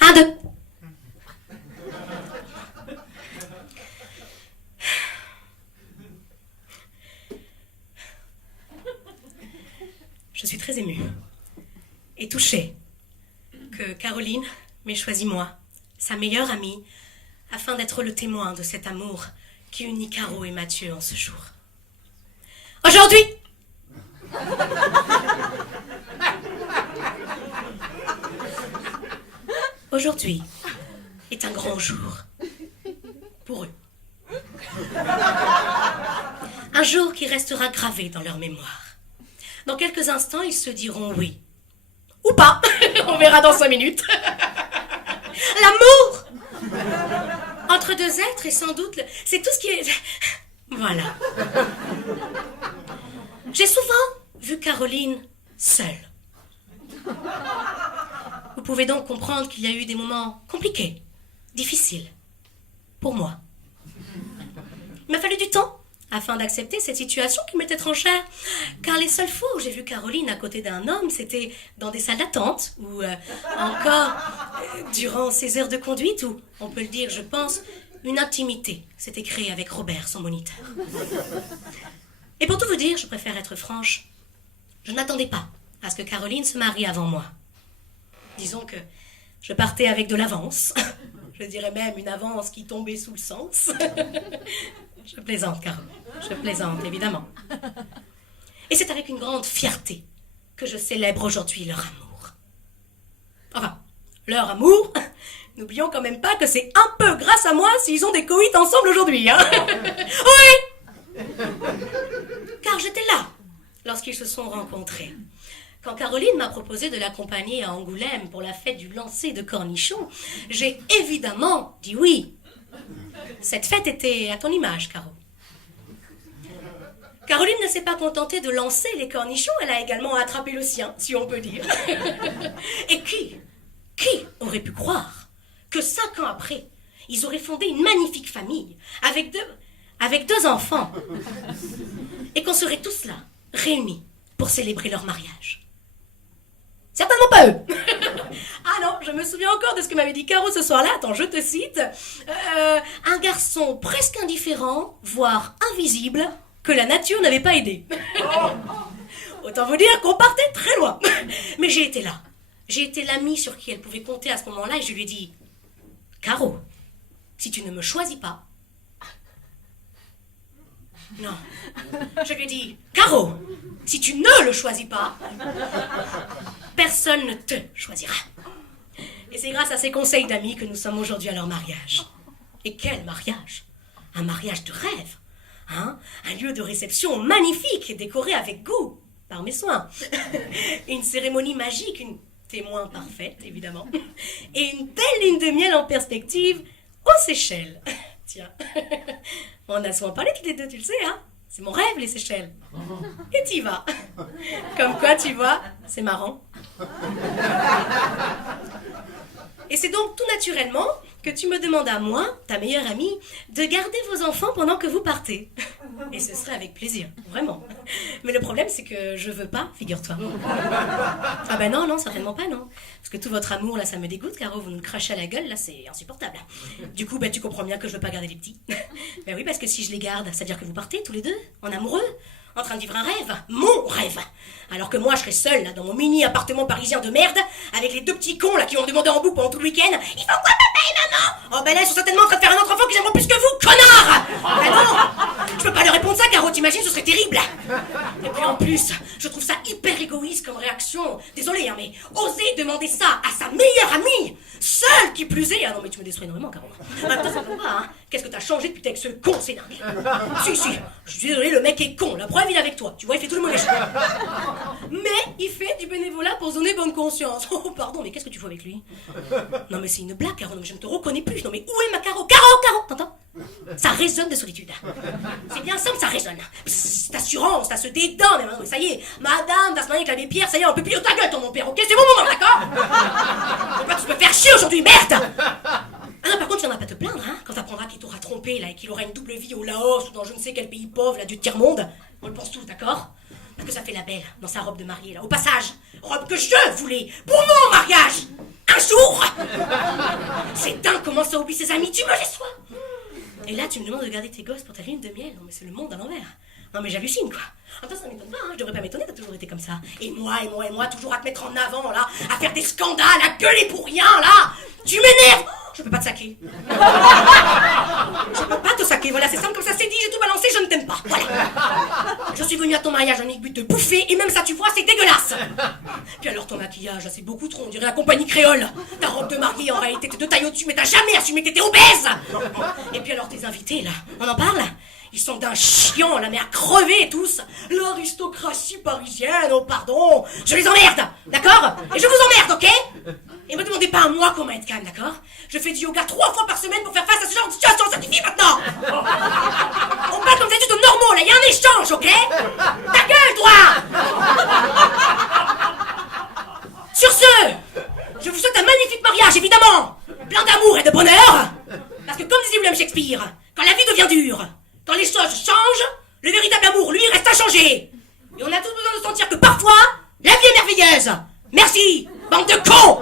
Un, deux. Je suis très émue et touchée que Caroline m'ait choisi moi, sa meilleure amie, afin d'être le témoin de cet amour qui unit Caro et Mathieu en ce jour. Aujourd'hui, aujourd'hui est un grand jour pour eux. Un jour qui restera gravé dans leur mémoire. Dans quelques instants, ils se diront oui. Ou pas. On verra dans 5 minutes. L'amour entre deux êtres est sans doute... C'est tout ce qui est... Voilà. J'ai souvent vu Caroline seule. Vous pouvez donc comprendre qu'il y a eu des moments compliqués, difficiles, pour moi. Il m'a fallu du temps afin d'accepter cette situation qui m'était étrangère. Car les seules fois où j'ai vu Caroline à côté d'un homme, c'était dans des salles d'attente, ou encore durant ses heures de conduite, où, on peut le dire, je pense, une intimité s'était créée avec Robert, son moniteur. Et pour tout vous dire, je préfère être franche, je n'attendais pas à ce que Caroline se marie avant moi. Disons que je partais avec de l'avance, je dirais même une avance qui tombait sous le sens. Je plaisante, Caro. Je plaisante, évidemment. Et c'est avec une grande fierté que je célèbre aujourd'hui leur amour. Enfin, leur amour, n'oublions quand même pas que c'est un peu grâce à moi s'ils ont des coïts ensemble aujourd'hui, hein. Oui. Car j'étais là lorsqu'ils se sont rencontrés. Quand Caroline m'a proposé de l'accompagner à Angoulême pour la fête du lancer de cornichons, j'ai évidemment dit oui. Cette fête était à ton image, Caro. Caroline ne s'est pas contentée de lancer les cornichons, elle a également attrapé le sien, si on peut dire. Et qui aurait pu croire que 5 ans après, ils auraient fondé une magnifique famille, avec deux enfants, et qu'on serait tous là, réunis, pour célébrer leur mariage. Certainement pas eux. Ah non, je me souviens encore de ce que m'avait dit Caro ce soir-là. Attends, je te cite. Un garçon presque indifférent, voire invisible, que la nature n'avait pas aidé. Autant vous dire qu'on partait très loin. Mais j'ai été là. J'ai été l'amie sur qui elle pouvait compter à ce moment-là et je lui ai dit, Caro, si tu ne me choisis pas... Non. Je lui ai dit, Caro, si tu ne le choisis pas, personne ne te choisira. Et c'est grâce à ces conseils d'amis que nous sommes aujourd'hui à leur mariage. Et quel mariage! Un mariage de rêve, hein? Un lieu de réception magnifique, décoré avec goût, par mes soins. Une cérémonie magique, une témoin parfaite, évidemment. Et une belle lune de miel en perspective aux Seychelles. Tiens, on a souvent parlé toutes les deux, tu le sais, hein? C'est mon rêve, les Seychelles. Et t'y vas. Comme quoi, tu vois, c'est marrant. Et c'est donc tout naturellement que tu me demandes à moi, ta meilleure amie, de garder vos enfants pendant que vous partez. Et ce serait avec plaisir, vraiment. Mais le problème, c'est que je veux pas, figure-toi. Ah ben non, certainement pas, non. Parce que tout votre amour, là, ça me dégoûte, Caro, vous nous crachez à la gueule, là, c'est insupportable. Du coup, ben, tu comprends bien que je veux pas garder les petits. Ben oui, parce que si je les garde, ça veut dire que vous partez, tous les deux, en amoureux, en train de vivre un rêve, mon rêve. Alors que moi, je serais seule, là, dans mon mini appartement parisien de merde, avec les 2 petits cons, là, qui ont demandé en boucle pendant tout le week-end. Ils font quoi, papa et maman? Oh, ben là, ils sont certainement en train de faire un autre enfant qu'ils aimeront plus que vous, connard! Ben non! Je peux pas leur répondre ça, Caro, t'imagines, ce serait terrible. Et puis en plus, je trouve ça hyper égoïste comme réaction. Désolée, hein, mais oser demander ça à sa meilleure amie, seule qui plus est. Ah non, mais tu me déçois énormément, Caro. En même temps, ça va pas, hein. Qu'est-ce que t'as changé depuis avec ce con, c'est dingue. Si, je suis désolée, le mec est con. La preuve, il est avec toi. Tu vois, il fait tout le mauvais choix. Mais il fait du bénévolat pour se donner bonne conscience. Oh, pardon, mais qu'est-ce que tu fais avec lui? Non, mais c'est une blague, Caro. Non, mais je ne te reconnais plus. Non, mais où est ma Caro? Caro, t'entends? Ça résonne de solitude. C'est bien simple, ça résonne. Cette assurance, ça se dédent. Mais maintenant, ça y est, madame va se marier avec l'abbé Pierre. Ça y est, on peut plus de ta gueule, ton mon père. Ok, c'est mon moment, d'accord? Faut pas que tu peux faire chier aujourd'hui, merde. Ah non, par contre, tu n'en as pas à te plaindre, hein, quand t'apprendras qu'il t'aura trompé, là, et qu'il aura une double vie au Laos ou dans je ne sais quel pays pauvre, là, du tiers-monde. On le pense tous, d'accord? Parce que ça fait la belle, dans sa robe de mariée, là. Au passage, robe que je voulais, pour mon mariage! Un jour! C'est dingue comment ça oublie ses amis, tu me déçois! Et là, tu me demandes de garder tes gosses pour ta lune de miel. Non, mais c'est le monde à l'envers. Non, mais j'hallucine, quoi. En même temps, ça m'étonne pas, hein. Je devrais pas m'étonner, t'as toujours été comme ça. Et moi, toujours à te mettre en avant, là, à faire des scandales, à gueuler pour rien, là. Tu m'énerves! Je peux pas te saquer. Je peux pas te saquer, voilà, c'est simple comme ça, c'est dit, j'ai tout balancé, je ne t'aime pas. Voilà. Je suis venue à ton mariage dans le but de bouffer, et même ça, tu vois, c'est dégueulasse. Puis alors, ton maquillage, c'est beaucoup trop, on dirait la compagnie créole. Ta robe de mariée, en réalité, t'es de taille au-dessus, mais t'as jamais assumé que t'étais obèse. Et puis alors, tes invités, là, on en parle? Ils sont d'un chiant, là, mais à crever tous. L'aristocratie parisienne, oh pardon. Je les emmerde, d'accord? Et je vous emmerde, ok? Et me demandez pas à moi comment être calme, d'accord? Je fais du yoga 3 fois par semaine pour faire face à ce genre de situation, ça suffit maintenant! On parle comme des adultes normaux, là, il y a un échange, ok? Ta gueule, toi! Sur ce, je vous souhaite un magnifique mariage, évidemment! Plein d'amour et de bonheur! Parce que comme disait William Shakespeare, quand la vie devient dure, quand les choses changent, le véritable amour, lui, reste inchangé. Et on a tous besoin de sentir que parfois, la vie est merveilleuse. Merci, bande de cons!